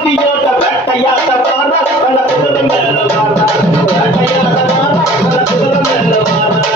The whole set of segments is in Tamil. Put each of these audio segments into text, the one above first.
குலுக்கியோட்ட வேட்டையாட்ட வாரா அந்த குதிரை மேல வாரா வேட்டையாட்ட வாரா அந்த குதிரை மேல வாரா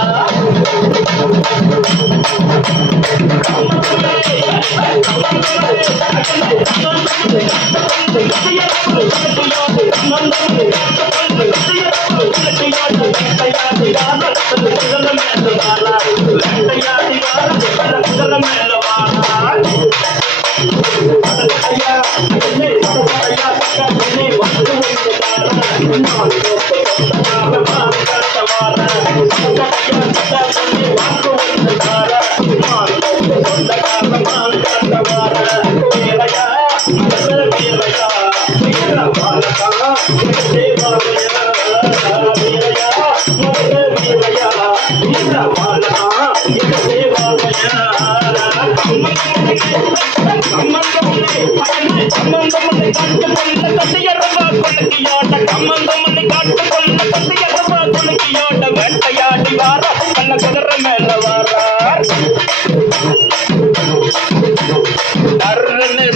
வேட்டையாடி வார கண்ண குதிரை மேல வாரார்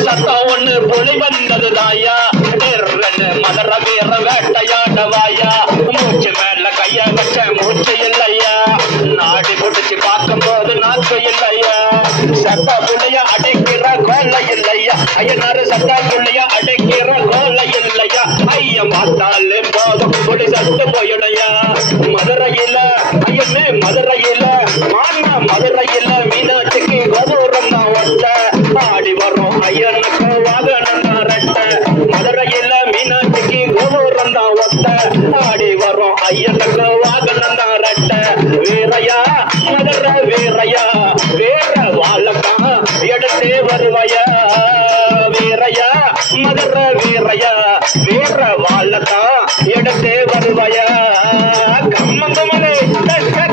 சத்தம் ஒண்ணு புலி வந்தது தாயா மதர வீர வேட்டையாட வாயா மூச்சு மேல கைய வச்ச மூச்சு இல்லையா நாடி முடிச்சு பார்க்கும் போது நாக்கு இல்லையா சட்ட புள்ளைய அடைக்கிற கோலை இல்லையா ஐயனாரு சட்ட புள்ளைய அடைக்கிற கோலை இல்லையா ஐயம் பார்த்தாலே போதும் புலி சத்து போயிடையா மதுரையில ஐயமே மதுரையில மாமா மதுரையில மீனாட்சிக்கு கோபுரம் தான் ஒட்ட ஆடி வரும் ஐயனுக்கு வாகனம் தான் ரெட்ட மதுரையில மீனாட்சிக்கு கோபுரம் தான் ஒட்ட ஆடி வரும் ஐயனுக்கு வாகனம் தான் ரெட்ட வீரையா மதுரை வீரையா வேற வாழத்தான் எடுத்தே வருவாயா வீரையா மதுரை வீரையா வேற வாழத்தான் எடுத்தே வருவாயா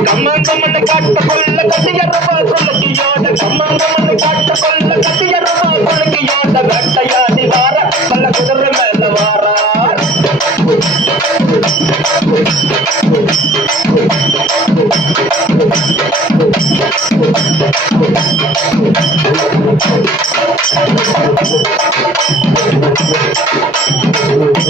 கம்மந்தமனை காட்ட கொள்ள கட்டியரவா கொள்ளையோட கம்மந்தமனை காட்ட கொள்ள கட்டியரவா கொள்ளையோட வேட்டையாடி வார கள்ள குதிரை மேல வாரார்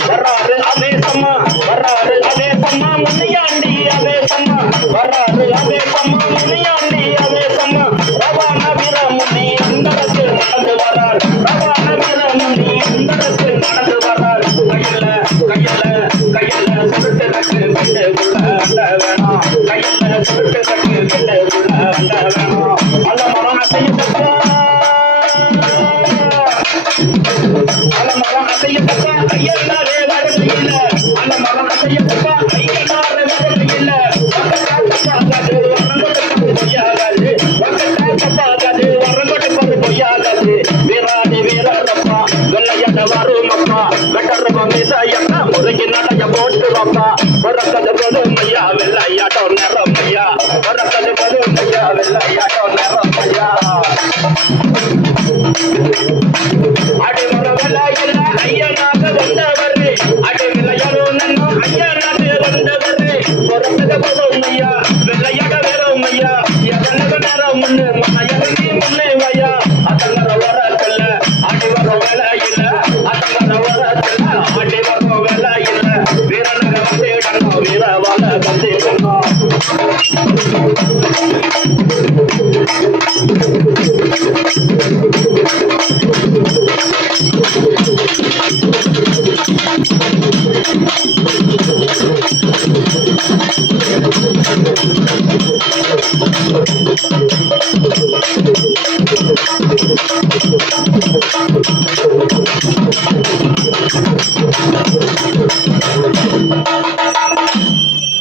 வராரு அவேசம்மா வராரு அவேசம்மா முன்னையாண்டி அவேசம்மா வராரு அவேசம்மா முன்னையாண்டி அவேசம்மா ரவான வீரமுனி அந்தரத்தில் நடந்து வரார் ரவான வீரமுனி அந்தரத்தில் நடந்து வரார் கையில கையில கையில சுருட்டு கட்டு விட்டு உள்ள அண்ட வேணாம் கையில சுருட்டு கட்டு விட்டு உள்ள அண்ட வேணாம் அந்த மரணத்தை அந்த மரணத்தை ஐயனாரே வரலையில அந்த மரணத்தை ஐயனாரே வரலையில வீராடி வீரப்பா வெள்ளையட வருமப்பா வெட்டரப்பா மீசையண்ணா முருகி நடைய போட்டு வப்பா வரக்கது பொதுமையா வெள்ளையாட்டம் நிறமையா வரக்கது பொதுமையா வெள்ளையாட்டம் நிறமையா அடிமர வெள்ளையில ஐயனாக வந்தவரு அடி விளையாடோ நன்னா ஐயனாக வந்தவரு வரக்கது பொதுமையா வெள்ளையாட வேறமையா எதனக நேரம் முன்னு மனையறங்கி முன்னே வையா அதங்கர வரக்கல்ல அடி வர வேலையில அதங்கர வரக்கல்ல அடி வர வேலையில வீரனக வந்தேடணும் வீரவால வந்தேடணும்